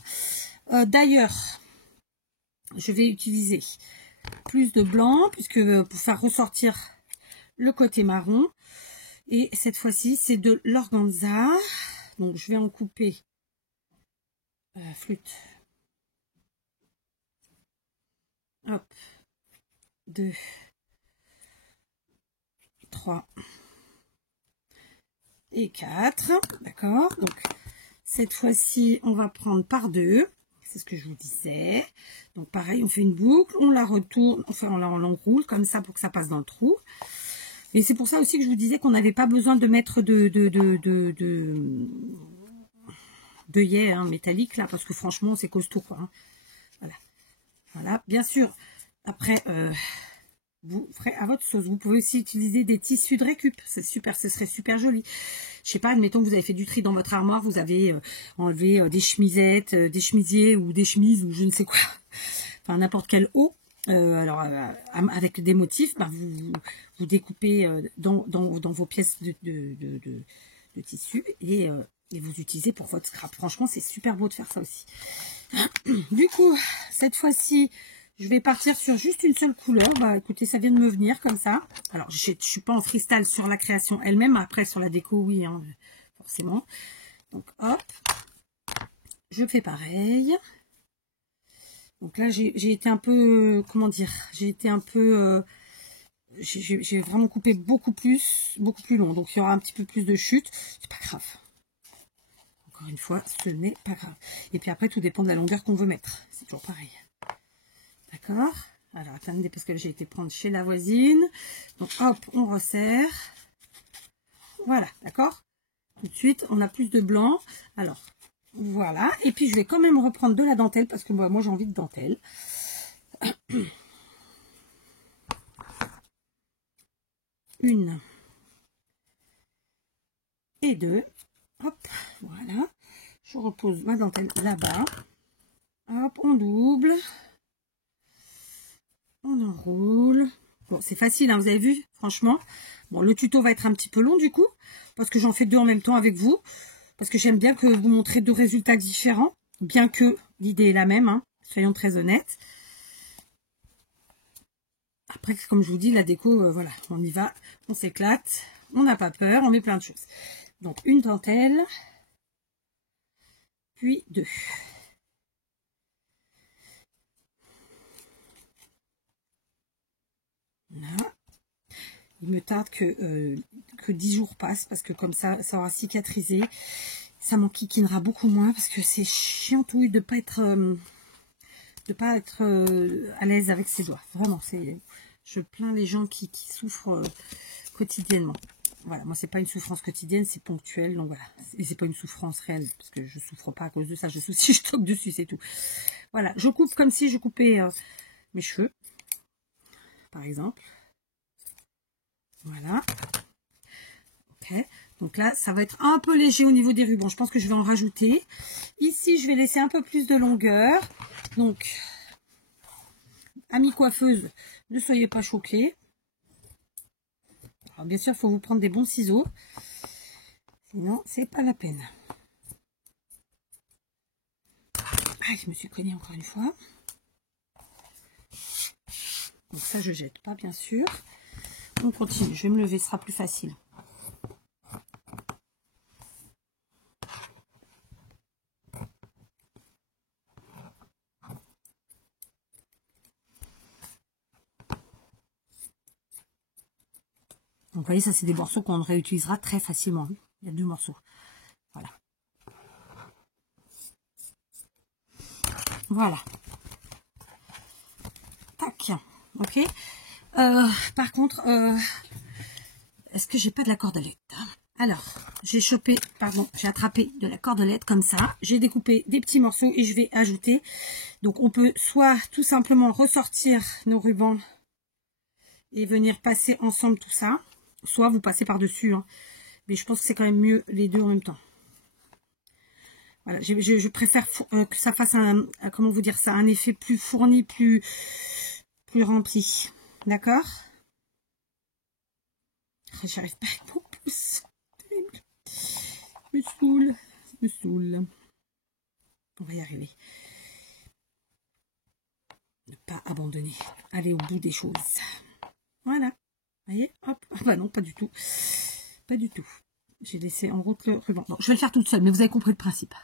D'ailleurs, je vais utiliser plus de blanc, puisque pour faire ressortir le côté marron. Et cette fois-ci, c'est de l'organza. Donc, je vais en couper flûte. Hop. 2, 3 et 4. D'accord. Donc, cette fois-ci, on va prendre par 2. C'est ce que je vous disais. Donc, pareil, on fait une boucle, on la retourne, enfin, on l'enroule comme ça pour que ça passe dans le trou. Et c'est pour ça aussi que je vous disais qu'on n'avait pas besoin de mettre d'œillet métallique là, parce que franchement, c'est costaud, quoi. Hein. Voilà. Voilà. Bien sûr, après, vous ferez à votre sauce. Vous pouvez aussi utiliser des tissus de récup. C'est super, ce serait super joli. Je sais pas, admettons que vous avez fait du tri dans votre armoire, vous avez enlevé des chemisettes, des chemisiers ou des chemises ou je ne sais quoi. Enfin, n'importe quel haut. Avec des motifs, vous découpez dans vos pièces de tissu et vous utilisez pour votre scrap. Franchement, c'est super beau de faire ça aussi. Du coup, cette fois-ci, je vais partir sur juste une seule couleur. Bah, écoutez, ça vient de me venir comme ça. Alors, je ne suis pas en freestyle sur la création elle-même. Après, sur la déco, oui, hein, forcément. Donc, hop. Je fais pareil. Donc là, j'ai été un peu, comment dire, j'ai été un peu, j'ai vraiment coupé beaucoup plus long. Donc, il y aura un petit peu plus de chute. C'est pas grave. Encore une fois, ce n'est pas grave. Et puis après, tout dépend de la longueur qu'on veut mettre. C'est toujours pareil. D'accord? Alors, attendez, parce que j'ai été prendre chez la voisine. Donc, hop, on resserre. Voilà, d'accord? Tout de suite, on a plus de blanc. Alors, voilà. Et puis, je vais quand même reprendre de la dentelle, parce que moi j'ai envie de dentelle. Une. Et 2. Hop, voilà. Je repose ma dentelle là-bas. Hop, on double. On enroule. Bon, c'est facile, hein, vous avez vu, franchement. Bon, le tuto va être un petit peu long du coup, parce que j'en fais 2 en même temps avec vous. Parce que j'aime bien que vous montrez 2 résultats différents, bien que l'idée est la même, hein, soyons très honnêtes. Après, comme je vous dis, la déco, voilà, on y va, on s'éclate, on n'a pas peur, on met plein de choses. Donc, une dentelle, puis 2. Voilà. Il me tarde que 10 jours passent, parce que comme ça aura cicatrisé. Ça m'enquiquinera beaucoup moins, parce que c'est chiantouille de pas être à l'aise avec ses doigts. Vraiment, je plains les gens qui souffrent quotidiennement. Voilà, moi c'est pas une souffrance quotidienne, c'est ponctuel, donc voilà. Et c'est pas une souffrance réelle, parce que je souffre pas à cause de ça, je souffre si je toque dessus, c'est tout. Voilà, je coupe comme si je coupais mes cheveux, par exemple. Voilà. Ok, donc là, ça va être un peu léger au niveau des rubans, je pense que je vais en rajouter. Ici, je vais laisser un peu plus de longueur, donc, amis coiffeuses, ne soyez pas choqués. Alors, bien sûr, il faut vous prendre des bons ciseaux, sinon, c'est pas la peine. Ah, je me suis cognée encore une fois. Donc ça, je jette pas, bien sûr. On continue, je vais me lever, ce sera plus facile. Donc, vous voyez, ça, c'est des morceaux qu'on réutilisera très facilement. Il y a 2 morceaux. Voilà. Voilà. Tac. Ok. Par contre, est-ce que j'ai pas de la cordelette? Alors, j'ai chopé, pardon, j'ai attrapé de la cordelette comme ça. J'ai découpé des petits morceaux et je vais ajouter. Donc, on peut soit tout simplement ressortir nos rubans et venir passer ensemble tout ça. Soit vous passez par-dessus, hein. Mais je pense que c'est quand même mieux les deux en même temps. Voilà, je préfère que ça fasse un, comment vous dire ça, un effet plus fourni, plus rempli. D'accord? J'arrive pas avec mon pouce. Me saoule. On va y arriver. Ne pas abandonner. Aller au bout des choses. Voilà. Vous voyez, hop. Ah bah non, pas du tout. Pas du tout. J'ai laissé en route le ruban. Bon, je vais le faire toute seule, mais vous avez compris le principe.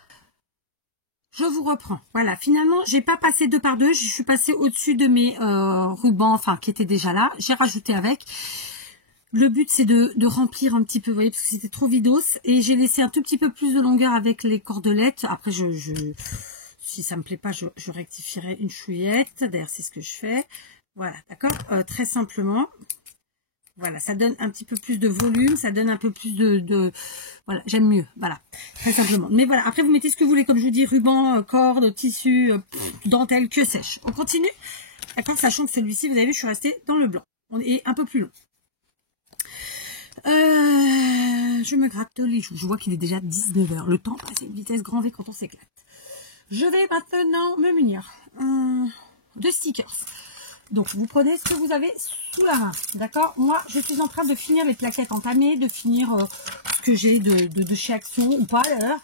Je vous reprends. Voilà, finalement, j'ai pas passé 2 par 2. Je suis passée au-dessus de mes rubans, enfin, qui étaient déjà là. J'ai rajouté avec. Le but, c'est de remplir un petit peu, vous voyez, parce que c'était trop vidos. Et j'ai laissé un tout petit peu plus de longueur avec les cordelettes. Après, si ça me plaît pas, je rectifierai une chouillette. D'ailleurs, c'est ce que je fais. Voilà, d'accord, très simplement. Voilà, ça donne un petit peu plus de volume, ça donne un peu plus voilà, j'aime mieux, voilà, très simplement. Mais voilà, après vous mettez ce que vous voulez, comme je vous dis, ruban, corde, tissu, dentelle, que sais-je. On continue, d'accord, sachant que celui-ci, vous avez vu, je suis restée dans le blanc. On est un peu plus long. Je me gratte les joues, je vois qu'il est déjà 19 h. Le temps passe à une vitesse grand V quand on s'éclate. Je vais maintenant me munir de stickers. Donc, vous prenez ce que vous avez sous la main, d'accord? Moi, je suis en train de finir les plaquettes entamées, de finir ce que j'ai de chez Action ou pas, d'ailleurs.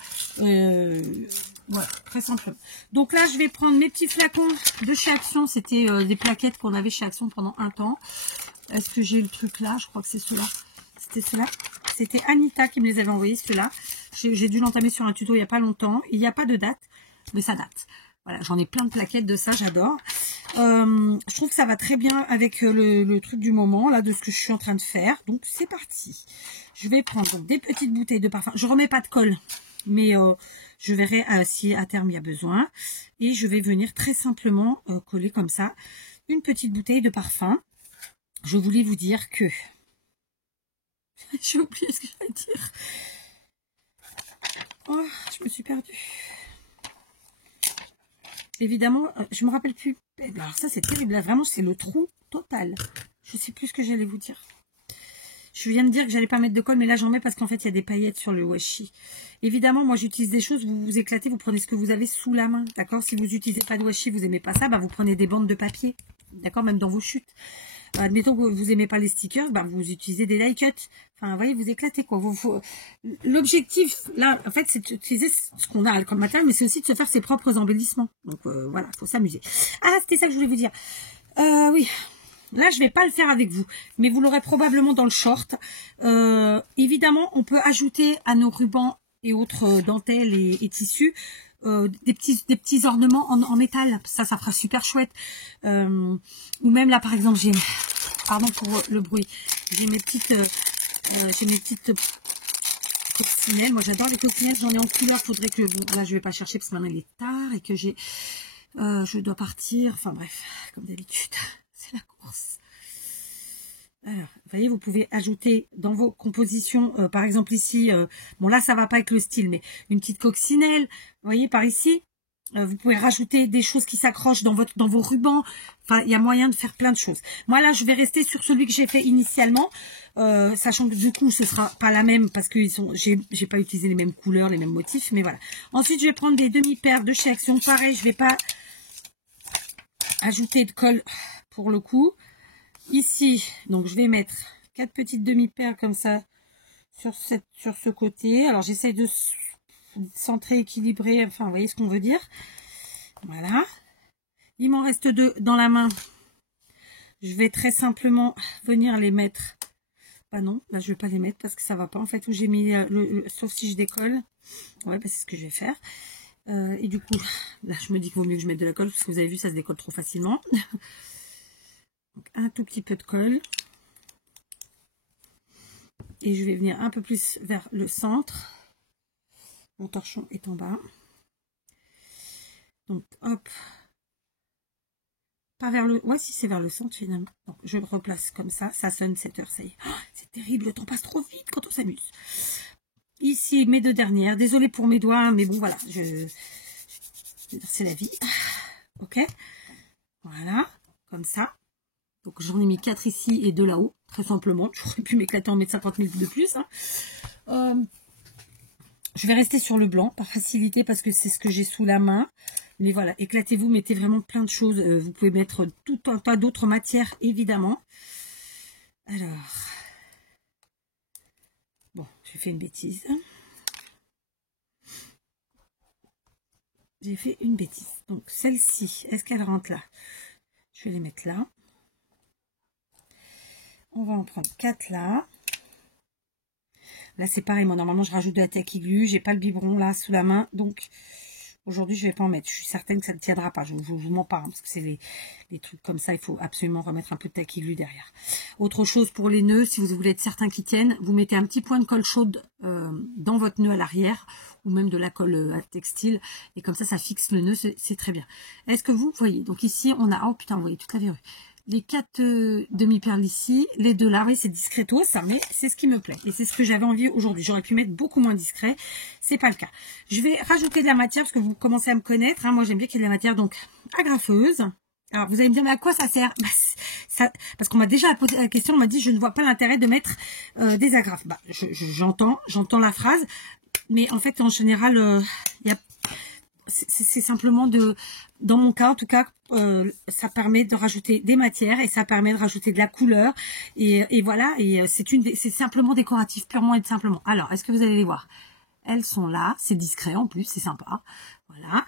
Voilà, très simplement. Donc là, je vais prendre mes petits flacons de chez Action. C'était des plaquettes qu'on avait chez Action pendant un temps. Est-ce que j'ai le truc là? Je crois que c'est ceux-là. C'était ceux-là. C'était Anita qui me les avait envoyés, ceux-là. J'ai dû l'entamer sur un tuto il n'y a pas longtemps. Il n'y a pas de date, mais ça date. Voilà, j'en ai plein de plaquettes de ça, j'adore. Je trouve que ça va très bien avec le truc du moment, là, de ce que je suis en train de faire. Donc, c'est parti. Je vais prendre donc, des petites bouteilles de parfum. Je remets pas de colle, mais je verrai si à terme il y a besoin. Et je vais venir très simplement coller comme ça une petite bouteille de parfum. Je voulais vous dire que... J'ai oublié ce que j'allais dire. Oh, je me suis perdue. Évidemment, je me rappelle plus. Alors ça, c'est terrible. Là, vraiment, c'est le trou total. Je sais plus ce que j'allais vous dire. Je viens de dire que j'allais pas mettre de colle, mais là, j'en mets parce qu'en fait, il y a des paillettes sur le washi. Évidemment, moi, j'utilise des choses. Vous vous éclatez, vous prenez ce que vous avez sous la main. D'accord? Si vous n'utilisez pas de washi, vous aimez pas ça, bah, vous prenez des bandes de papier. D'accord? Même dans vos chutes. Admettons que vous aimez pas les stickers, bah, vous utilisez des die cuts. Enfin, vous voyez, vous éclatez, quoi. L'objectif, là, en fait, c'est d'utiliser ce qu'on a comme matériel, mais c'est aussi de se faire ses propres embellissements. Donc, voilà, faut s'amuser. Ah, c'était ça que je voulais vous dire. Oui. Là, je vais pas le faire avec vous, mais vous l'aurez probablement dans le short. Évidemment, on peut ajouter à nos rubans et autres dentelles et tissus des petits ornements en métal. Ça fera super chouette. Ou même là, par exemple, j'ai... Pardon pour le bruit. J'ai mes petites coccinelles. Moi, j'adore les coccinelles. J'en ai en couleur. Faudrait que... Là, je vais pas chercher parce que maintenant, il est tard et que j'ai... je dois partir. Enfin, bref, comme d'habitude. C'est la course. Alors, vous voyez, vous pouvez ajouter dans vos compositions, par exemple ici, bon là ça va pas avec le style, mais une petite coccinelle, vous voyez par ici, vous pouvez rajouter des choses qui s'accrochent dans vos rubans. Enfin, il y a moyen de faire plein de choses. Moi là, je vais rester sur celui que j'ai fait initialement, sachant que du coup, ce sera pas la même parce que j'ai pas utilisé les mêmes couleurs, les mêmes motifs, mais voilà. Ensuite, je vais prendre des demi-paires de chez Action. Pareil, je vais pas ajouter de colle pour le coup. Ici, donc je vais mettre 4 petites demi-paires comme ça sur ce côté. Alors, j'essaie de centrer, équilibrer, enfin, vous voyez ce qu'on veut dire. Voilà. Il m'en reste 2 dans la main. Je vais très simplement venir les mettre. Ah non, là, je vais pas les mettre parce que ça va pas. En fait, où j'ai mis, sauf si je décolle. Ouais, bah, c'est ce que je vais faire. Et du coup, là, je me dis qu'il vaut mieux que je mette de la colle parce que vous avez vu, ça se décolle trop facilement. Donc, un tout petit peu de colle. Et je vais venir un peu plus vers le centre. Mon torchon est en bas. Donc, hop. Pas vers le... Ouais, si c'est vers le centre, finalement. Donc, je le replace comme ça. Ça sonne 7 heures, ça y est. Oh, c'est terrible, le temps passe trop vite quand on s'amuse. Ici, mes 2 dernières. Désolée pour mes doigts, mais bon, voilà. C'est la vie. Ok. Voilà. Comme ça. Donc, j'en ai mis 4 ici et 2 là-haut. Très simplement. J'aurais pu m'éclater en mettre 50 000 de plus. Hein. Je vais rester sur le blanc par facilité parce que c'est ce que j'ai sous la main. Mais voilà, éclatez-vous, mettez vraiment plein de choses. Vous pouvez mettre tout un tas d'autres matières, évidemment. Alors, bon, j'ai fait une bêtise. J'ai fait une bêtise. Donc, celle-ci, est-ce qu'elle rentre là? Je vais les mettre là. On va en prendre 4 là. Là, c'est pareil. Moi, normalement, je rajoute de la tacky glue. J'ai pas le biberon là sous la main. Donc, aujourd'hui, je vais pas en mettre. Je suis certaine que ça ne tiendra pas. Je vous mens pas. Hein, parce que c'est les trucs comme ça. Il faut absolument remettre un peu de tacky glue derrière. Autre chose pour les nœuds. Si vous voulez être certain qu'ils tiennent, vous mettez un petit point de colle chaude dans votre nœud à l'arrière. Ou même de la colle à textile. Et comme ça fixe le nœud. C'est très bien. Est-ce que vous voyez? Donc ici, on a... Oh putain, vous voyez toute la verrue. Les 4 demi-perles ici, les 2 là, oui, c'est discretos, ça, mais c'est ce qui me plaît. Et c'est ce que j'avais envie aujourd'hui. J'aurais pu mettre beaucoup moins discret, c'est pas le cas. Je vais rajouter de la matière, parce que vous commencez à me connaître. Hein. Moi, j'aime bien qu'il y ait de la matière, donc agrafeuse. Alors, vous allez me dire, mais à quoi ça sert? Bah, parce qu'on m'a déjà posé la question, on m'a dit, je ne vois pas l'intérêt de mettre des agrafes. Bah, j'entends la phrase, mais en fait, en général, il y a... C'est simplement dans mon cas en tout cas, ça permet de rajouter des matières et ça permet de rajouter de la couleur et voilà, et c'est simplement décoratif, purement et simplement. Alors, est-ce que vous allez les voir? Elles sont là, c'est discret en plus, c'est sympa, voilà.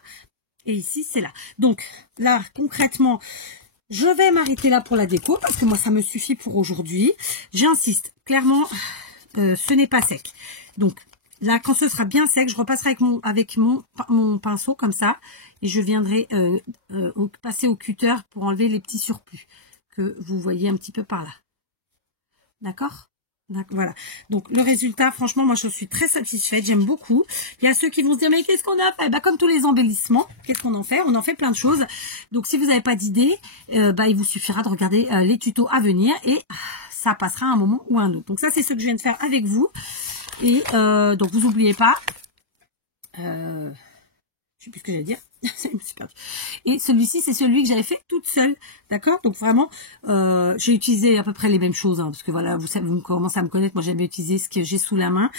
Et ici, c'est là. Donc là, concrètement, je vais m'arrêter là pour la déco parce que moi, ça me suffit pour aujourd'hui. J'insiste, clairement, ce n'est pas sec. Donc, là, quand ce sera bien sec, je repasserai avec mon pinceau comme ça. Et je viendrai passer au cutter pour enlever les petits surplus que vous voyez un petit peu par là. D'accord? Voilà. Donc, le résultat, franchement, moi, je suis très satisfaite. J'aime beaucoup. Il y a ceux qui vont se dire, mais qu'est-ce qu'on a fait? Bah, comme tous les embellissements, qu'est-ce qu'on en fait? On en fait plein de choses. Donc, si vous n'avez pas d'idée, bah, il vous suffira de regarder les tutos à venir et ça passera à un moment ou à un autre. Donc, ça, c'est ce que je viens de faire avec vous. Et donc, vous n'oubliez pas, je ne sais plus ce que j'allais dire, et celui-ci, c'est celui que j'avais fait toute seule, d'accord? Donc, vraiment, j'ai utilisé à peu près les mêmes choses, hein, parce que voilà, vous commencez à me connaître, moi, j'aime utiliser ce que j'ai sous la main.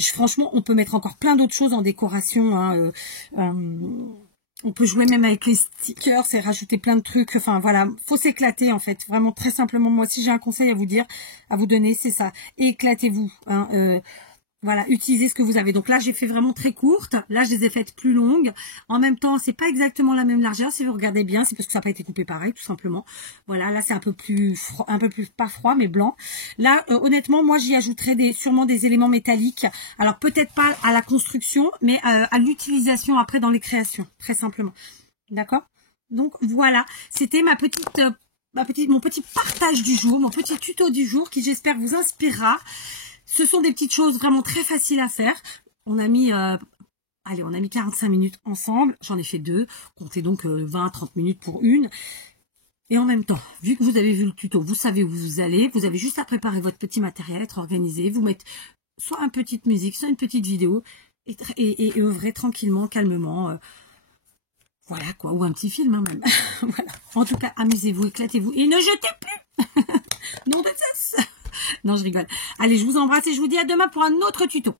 Franchement, on peut mettre encore plein d'autres choses en décoration, hein, on peut jouer même avec les stickers et rajouter plein de trucs. Enfin, voilà, faut s'éclater, en fait. Vraiment, très simplement, moi, si j'ai un conseil à vous dire, à vous donner, c'est ça. Éclatez-vous, hein, voilà, utilisez ce que vous avez. Donc là, j'ai fait vraiment très courte. Là, je les ai faites plus longues. En même temps, c'est pas exactement la même largeur. Si vous regardez bien, c'est parce que ça n'a pas été coupé pareil, tout simplement. Voilà, là, c'est un peu plus froid, pas froid, mais blanc. Là, honnêtement, moi, j'y ajouterais sûrement des éléments métalliques. Alors, peut-être pas à la construction, mais à l'utilisation après dans les créations, très simplement. D'accord? Donc, voilà. C'était mon petit partage du jour, mon petit tuto du jour qui, j'espère, vous inspirera. Ce sont des petites choses vraiment très faciles à faire. On a mis, allez, on a mis 45 minutes ensemble. J'en ai fait 2. Comptez donc 20-30 minutes pour une. Et en même temps, vu que vous avez vu le tuto, vous savez où vous allez, vous avez juste à préparer votre petit matériel, être organisé, vous mettre soit une petite musique, soit une petite vidéo, et œuvrer tranquillement, calmement, voilà quoi, ou un petit film, hein, même. Voilà. En tout cas, amusez-vous, éclatez-vous, et ne jetez plus. Non de cesse. Non, je rigole. Allez, je vous embrasse et je vous dis à demain pour un autre tuto.